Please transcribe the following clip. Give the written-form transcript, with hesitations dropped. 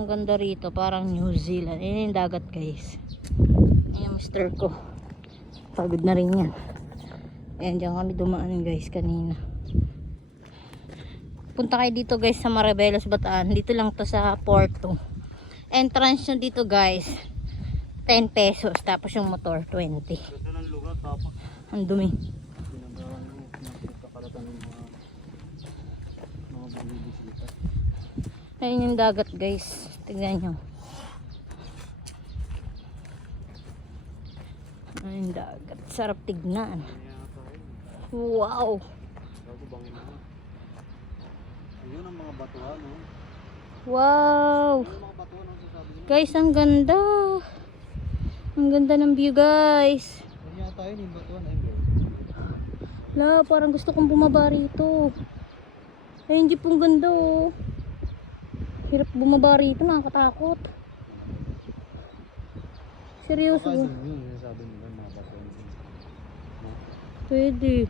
Ang ganda rito, parang New Zealand. Ayan yung dagat guys. Ayan yung mister ko. Pagod na rin yan. Ayan, dyan kami dumaan guys kanina. Punta kayo dito guys sa Maribeles, Bataan. Dito lang to sa Porto. Entrance nyo dito guys, 10 pesos. Tapos yung motor, 20. Ang dumi. Ayan yung dagat guys. Tignan nyo. Ayan yung dagat. Sarap tignan. Wow. Ayun ang mga batuhan, no? Wow. Ayun ang mga batuhan, no? Sasabi nila. Guys, ang ganda. Ang ganda ng view guys. Ayun yata yun yung batuhan, ayun bro. La, parang gusto kong bumaba rito. Ayun, jeep ang ganda oh. Hirap bumaba rito, nakakatakot. Seryoso. Baka yun yung sabi nila, mga batuhan. Pwede.